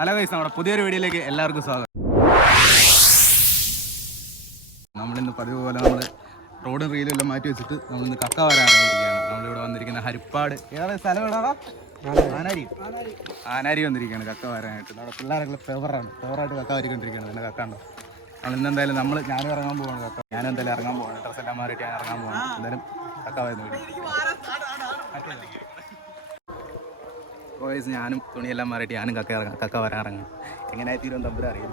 Hello guys നമ്മുടെ പുതിയൊരു വീഡിയോയിലേക്ക് എല്ലാവർക്കും സ്വാഗതം. നമ്മളിന്ന് പതിവ് പോലെ നമ്മൾ റോഡ് റീലും എല്ലാം മാറ്റി വെച്ചിട്ട് നമ്മളിന്ന് കക്ക വരാൻ ഇറങ്ങിയിരിക്കുകയാണ് നമ്മളിവിടെ വന്നിരിക്കുന്ന ഹരിപ്പാട്. ഏതാ സ്ഥലം എവിടെയാടാ? ആനാരി. ആനാരി. വന്നിരിക്കുകയാണ് കക്ക വരാനായിട്ട്. നമ്മുടെ പിള്ളേരൊക്കെ ഫേവറാണ് ഫേവറായിട്ട് കക്ക വരിക്കൊണ്ടിരിക്കുകയാണ്. പിന്നെ കക്ക ഉണ്ടോ നമ്മളിന്ന് എന്തായാലും നമ്മൾ ഞാനും ഇറങ്ങാൻ പോവാണ് കക്ക. ഞാനും എന്തായാലും ഇറങ്ങാൻ പോവാണ്. ഡ്രസ്സെല്ലാം മാറിയിട്ട് ഞാൻ ഇറങ്ങാൻ പോവാണ്. എന്തായാലും കക്ക വരുന്നു ബോയ്സ് ഞാനും തുണിയെല്ലാം മാറിയിട്ട് ഞാനും കക്ക ഇറങ്ങാം കക്ക വരാൻ ഇറങ്ങാം എങ്ങനെയായി തീരും തമ്പുരാ അറിയാം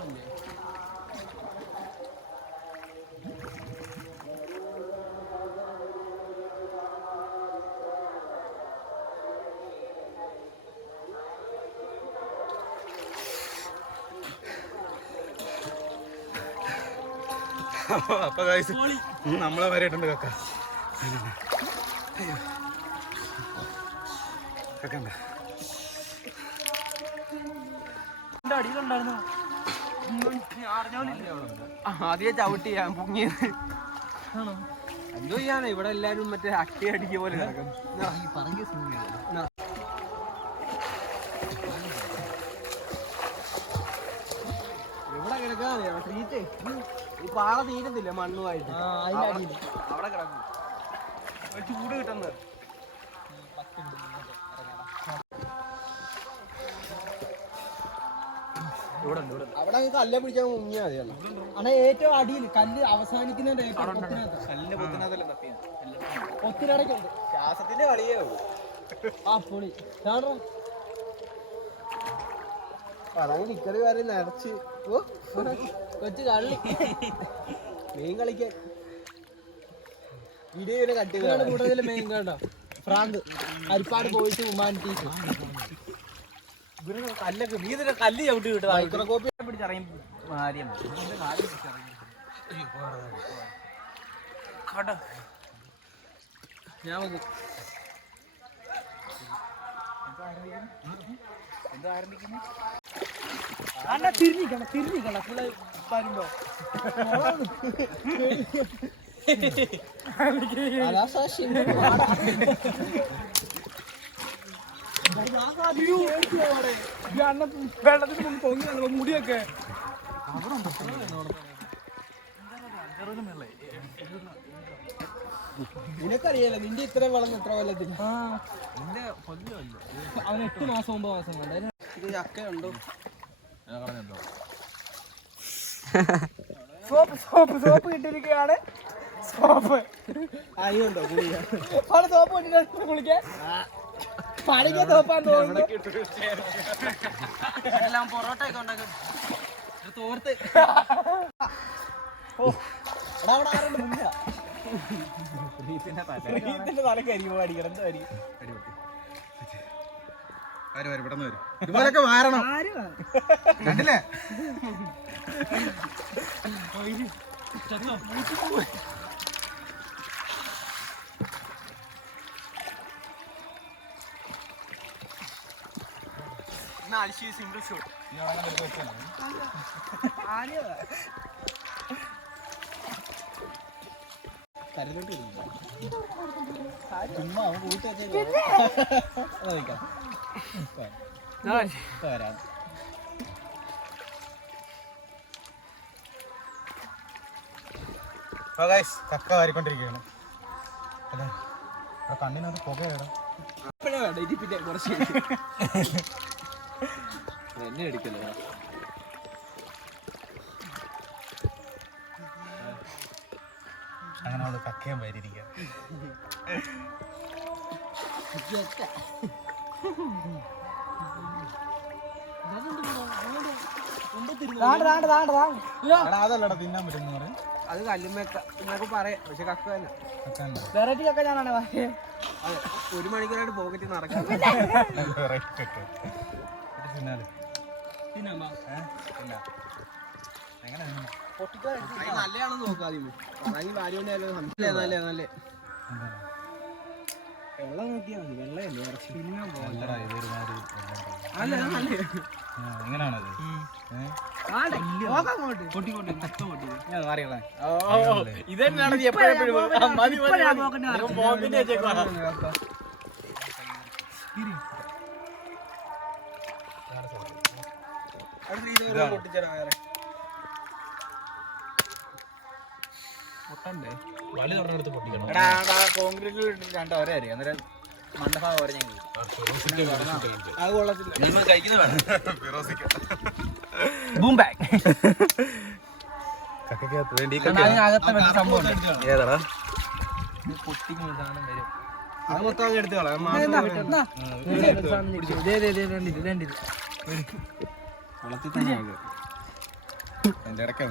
അപ്പൊ ഗൈസ് നമ്മളെ വരെയിട്ടുണ്ട് കക്ക. ആദ്യം ചവിട്ടി ഞാൻ പൊങ്ങിയത് എന്തോ ചെയ്യാനാ? ഇവിടെ എല്ലാരും മറ്റേ അട്ടി അടിക്കുക പോലെ നടക്കും. ഇവിടെ കിടക്കാതെ ട്രീറ്റ് ഈ പാറ തീരുന്നില്ല മണ്ണുമായിട്ട് അവിടെ കിടക്കും. ഒരു ചൂട് കിട്ടുന്നത്. അവിടെ അങ്ങ് കല്ലെ പിടിച്ചാൽ മുങ്ങിയാ മതിയല്ലോ അണ ഏറ്റവും അടിയിൽ കല്ല് അവസാനിക്കുന്നതിന്റെ ഏറ്റവും. കല്ലിന്റെ പൊത്തിനകത്തെല്ലാം തപ്പിയാ. ശ്വാസത്തിന്റെ കളിയേ ഉള്ളൂ. ആ പൊളി. കാണോ അതങ്ങ് ഇക്കറി കാര്യം നിറച്ച്. ഓ കൊച്ചു കള്ളി മീൻ കളിക്കാൻ. വീഡിയോ കട്ട് കൂടുതൽ മെയിൻ കേട്ടോ ഫ്രാങ്ക് അരിപ്പാട് പോയിട്ട് ഉമാനിറ്റി കല്ലൊക്കെ നീ ഇതിന്റെ കല്ല് ചവിട്ടി കിട്ടും മൈക്രോകോപ്പി പിടിച്ചറിയും ഞാൻ വന്നു. അണ്ണ തിരിഞ്ഞിക്കണം തിരിഞ്ഞിക്കണം ഫുള്ള് ശശി വെള്ളത്തിന് മുമ്പ് പൊങ്ങി മുടിയൊക്കെ. നിനക്കറിയാലോ നിന്റെ ഇത്രയും വളം എത്ര കൊല്ലത്തിന്? അവൻ എട്ട് മാസം ഒമ്പത് മാസം കൊണ്ട്. ഇത് ചക്കയുണ്ടോ? സോപ്പ് സോപ്പ് സോപ്പ് കിട്ടിയിരിക്കുകയാണ് സോപ്പ് അയ്യുണ്ടോ അവിടെ സോപ്പ് കിട്ടിട്ട് കുളിക്കാൻ പഴകിയ സോപ്പാൻ തോന്നുന്നു എല്ലാം പൊറോട്ട ഒക്കെ ഉണ്ടാക്കും തോർത്ത് എടാ, അവിടെ ആരുണ്ട് മുന്നിലാ? ഇതിന്റെ തല കരിമോ അടിക്കണം എന്താ അടിക്കും ആര് വരും ഇവിടെ വരും. ഇതുപോലൊക്കെ മാറണം. കണ്ടില്ലേ? സിംഗിൾ ഷോട്ട് കരലോട്ട്. ചുമ്മാ കൂട്ടി വെച്ചേക്കുവാ. വരാം. കക്ക വാരിക്കൊണ്ടിരിക്കുകയാണ്. അല്ലേ? ആ പുകയാണ് എന്നെ അടിക്കല്ലോ അങ്ങനെ അവൾ കക്കയും വാരിയിരിക്കുക അതല്ലടാ തിന്നാൻ പറ്റുന്ന അത് കല്ലുമ്മക്ക പറയാം. പക്ഷെ കക്ക തന്നെ. വെറൈറ്റി കക്ക ഞാനാണ് അതെ ഒരു മണിക്കൂറായിട്ട് പോക്കറ്റ് നടക്കാം നല്ലതാണെന്ന് ഈ വാല്യൂന്റെ നല്ല നല്ല നല്ല വെള്ളം നോക്കിയാ മതി വെള്ളമല്ലേ ഇറച്ചി തിന്നാൻ പോകാം അല്ല അത് നല്ല എങ്ങനെയാണത് അങ്ങോട്ട്. കൊട്ടി കൊട്ടി കക്ക കൊട്ടി ഇതന്നെയാണ് നീ എപ്പോഴും മതി എടാ എടാ കോൺക്രീറ്റിൽ രണ്ട് ഒരേ അറിയാം അന്നേരം മണ്ടഭാഗം ഒരേ ഞങ്ങൾ അത് കൊള്ളത്തില്ല. ബൂം ബാക്ക് അതിനകത്ത് സംഭവം ഏതാടാ? അത് മൊത്തം എടുത്ത് കളയാം. കുളത്തിൽ തന്നെ അതിന്റെ ഇടയ്ക്ക്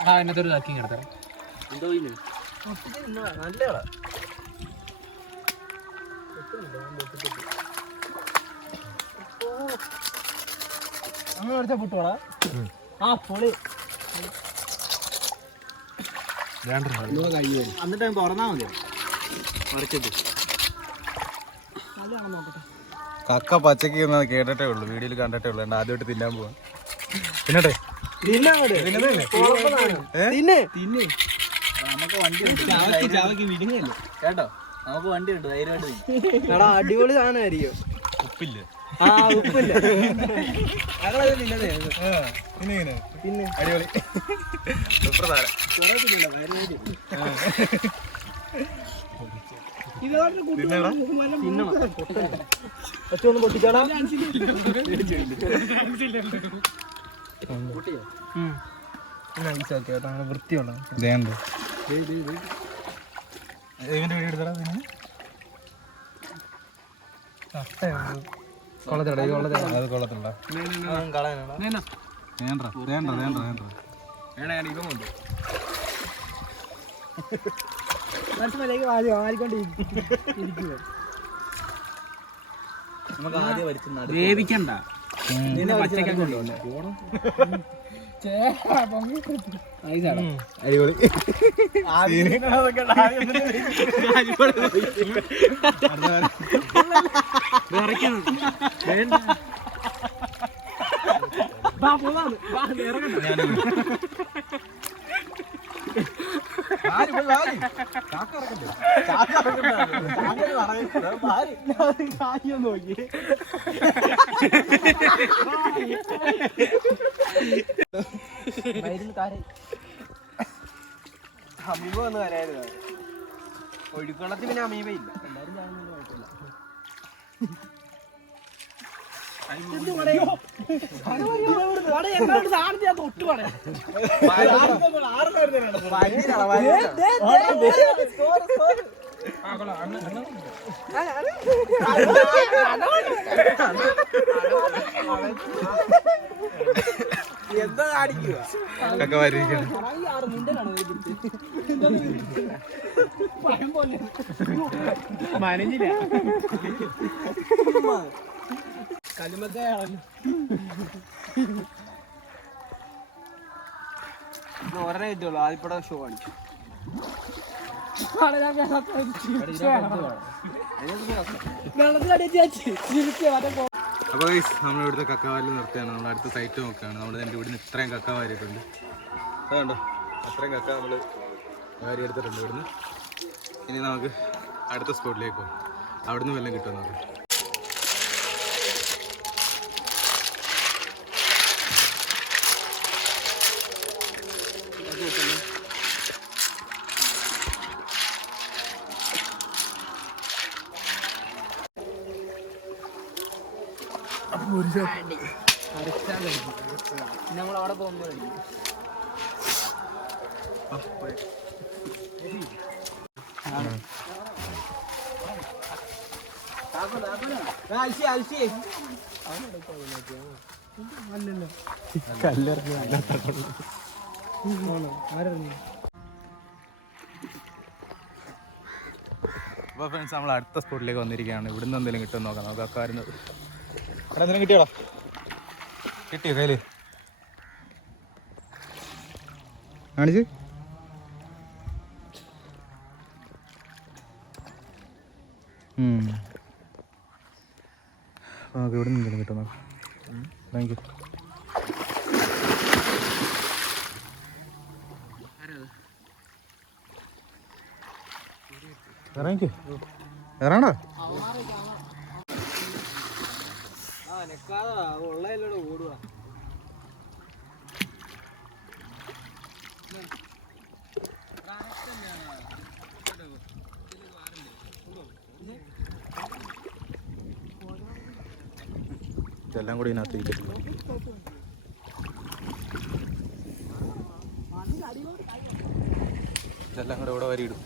കക്ക കൊണ്ടുവന്നേക്കും അതിനകത്തൊരു ഇതാക്കി കിടത്തരാം എന്തോ അങ്ങനെ അടിച്ചാ പൊട്ടുവാടാ? ആ പൊളി. എന്നിട്ട് ഞാൻ തുറന്നാ മതിയോ മറിച്ചിട്ട്. കക്ക പച്ചക്ക് കേട്ടിട്ടേ ഉള്ളൂ. വീഡിയോയിൽ കണ്ടിട്ടേ ഉള്ളൂ. ആദ്യമായിട്ട് തിന്നാൻ പോവാ. വണ്ടി കേട്ടോ? നമുക്ക് വണ്ടി ഉണ്ട് ധൈര്യമായിട്ട് എടാ അടിപൊളി സാധനമായിരിക്കും. ഉപ്പില്ല? ആ ഉപ്പില്ല? പിന്നെ പിന്നെ അടിപൊളി. പൊട്ടിച്ചാടാ. വൃത്തിയുള്ള ഇവന്റെ എടുത്തടാ പിന്നെ കൊള്ളത്തില്ല അത് കൊള്ളത്തില്ല വേണ്ട വേണ്ട വേണ്ട വേണ്ട മനസ്സിലേക്ക് ആരിക്കൊണ്ടിരിക്കുക വേവിക്കണ്ട. അടിപൊളി. അമീബ വന്ന് വരായിരുന്നു. ഒഴുക്കുള്ളത്തിൽ പിന്നെ അമീബ ഇല്ല. എല്ലാരും ചാവുന്നതിന് കുഴപ്പമില്ല. എന്താ മനഞ്ഞില്ല കലുമത്തയാണല്ലോ ഒരെണ്ണേ കിട്ടുള്ളൂ ആദ്യപ്പടെ ഷോ കാണിച്ചു. അപ്പോൾ ഗൈസ് നമ്മൾ ഇവിടുത്തെ കക്കവാലിൽ നിർത്തിയാണ് നമ്മൾ അടുത്ത സൈറ്റ് നോക്കുകയാണ്. നമ്മുടെ എന്റെ ഇവിടുന്ന് ഇത്രയും കക്ക വാരിയിട്ടുണ്ട്. അതുകൊണ്ടോ അത്രയും കക്ക നമ്മൾ വാരി എടുത്തിട്ടുണ്ട് ഇവിടുന്ന്. ഇനി നമുക്ക് അടുത്ത സ്പോട്ടിലേക്ക് പോകാം അവിടുന്ന് വെള്ളം കിട്ടുമെന്ന് നോക്കാം. നമ്മൾ അവിടെ ഫ്രണ്ട്സ് നമ്മൾ അടുത്ത സ്പോട്ടിലേക്ക് വന്നിരിക്കുകയാണ്. ഇവിടുന്ന് എന്തെങ്കിലും കിട്ടുമെന്ന് നോക്കാം. നമുക്ക് അക്കാരുന്നത് എന്തെങ്കിലും കിട്ടിയോടാ? കിട്ടിയോ കയ്യിൽ. കാണിച്ച്. നമുക്ക് ഇവിടെ നിന്ന് എന്തെങ്കിലും കിട്ടും നോക്കാം. താങ്ക് യു ഇറങ്ങിക്കോ. ഇറങ്ങടാ. ആ നെക്കാതാ ഉള്ളതിലൂടെ ഓടുക. ഇതെല്ലാം കൂടി ഇതിനകത്ത് ഇരിക്കത്തില്ല ഇതെല്ലാം കൂടെ ഇവിടെ വരെ ഇടും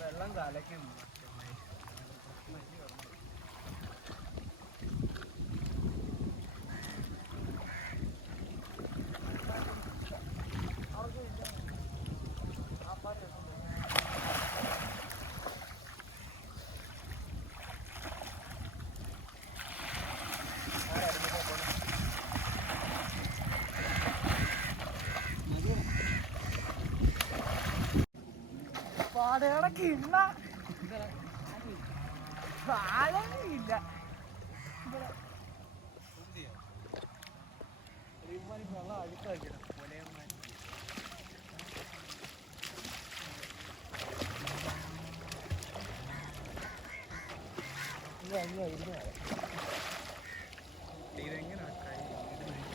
വെള്ളം ആടകളൊക്കെ ഇല്ല ആഴമില്ല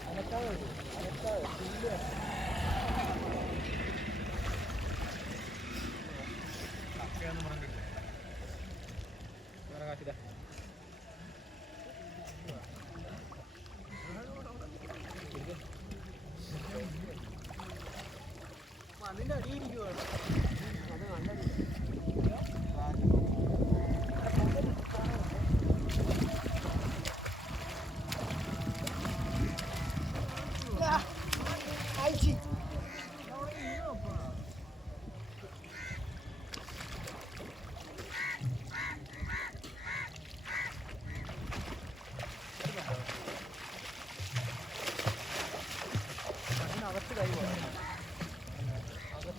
അനക്കാതെ അനക്കാതെ ഇല്ല Minna, really good.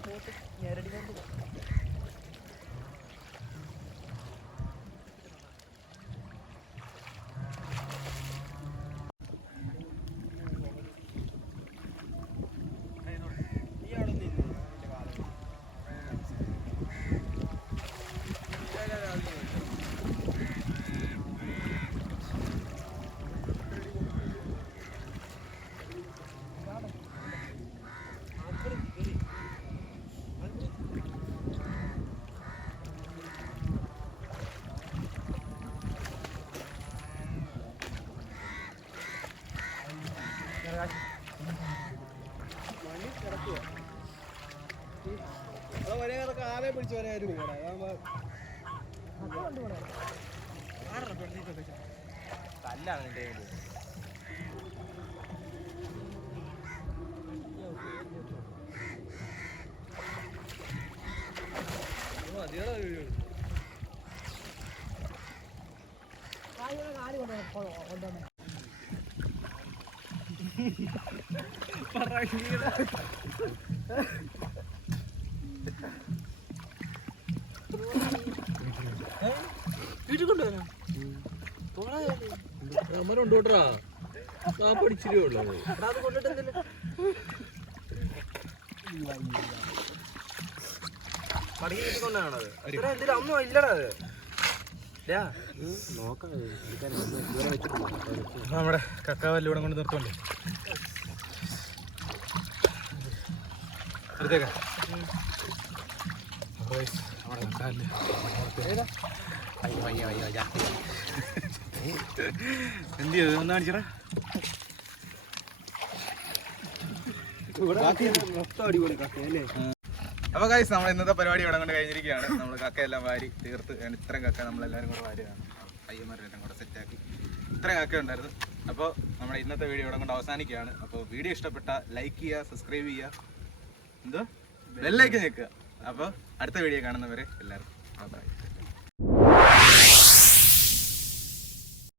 കിണ്ണ ഇല്ല ഒരേ ആരെ പിടിച്ച് വരായിരുന്നു കൂടെ അതാകുമ്പോ കല്ലാണ് എന്റെ കയ്യിൽ വീട്ടിൽ കൊണ്ടുവരാം. അമ്മനുണ്ടോട്ടാ? ആ പഠിച്ചിട്ടേ ഉള്ളത് അത് കൊണ്ടിട്ട് എന്തില്ല കിട്ടിക്കൊണ്ടാണത് ഇല്ലടാ അത്. നമ്മുടെ കക്കാവല്ല് ഇവിടെ കൊണ്ട് നിർത്തുണ്ട് എടുത്തേക്കാം നമ്മുടെ കക്കാവല്ല് അയ്യോ അയ്യോ അയ്യോ അയ്യോ. എന്ത് ചെയ്തു? ഒന്ന് കാണിച്ചറ മൊത്തം അടിപൊളി കഥ അല്ലേ? അപ്പൊ കൈസ് നമ്മൾ ഇന്നത്തെ പരിപാടി ഇവിടെ കൊണ്ട് കഴിഞ്ഞിരിക്കുകയാണ്. നമ്മൾ കക്കയെല്ലാം വാരി തീർത്ത് ഇത്രയും കക്ക നമ്മളെല്ലാവരും കൂടെ വാരിയതാണ്. അയ്യന്മാരെല്ലാം കൂടെ സെറ്റാക്കി ഇത്രയും കക്ക ഉണ്ടായിരുന്നു. അപ്പോൾ നമ്മുടെ ഇന്നത്തെ വീഡിയോ ഇവിടെ കൊണ്ട് അവസാനിക്കുകയാണ്. അപ്പോൾ വീഡിയോ ഇഷ്ടപ്പെട്ട ലൈക്ക് ചെയ്യുക സബ്സ്ക്രൈബ് ചെയ്യുക. എന്തോ ബെല്ലൈക്ക് നിൽക്കുക അപ്പോൾ അടുത്ത വീഡിയോ കാണുന്നവരെ എല്ലാവർക്കും ബൈ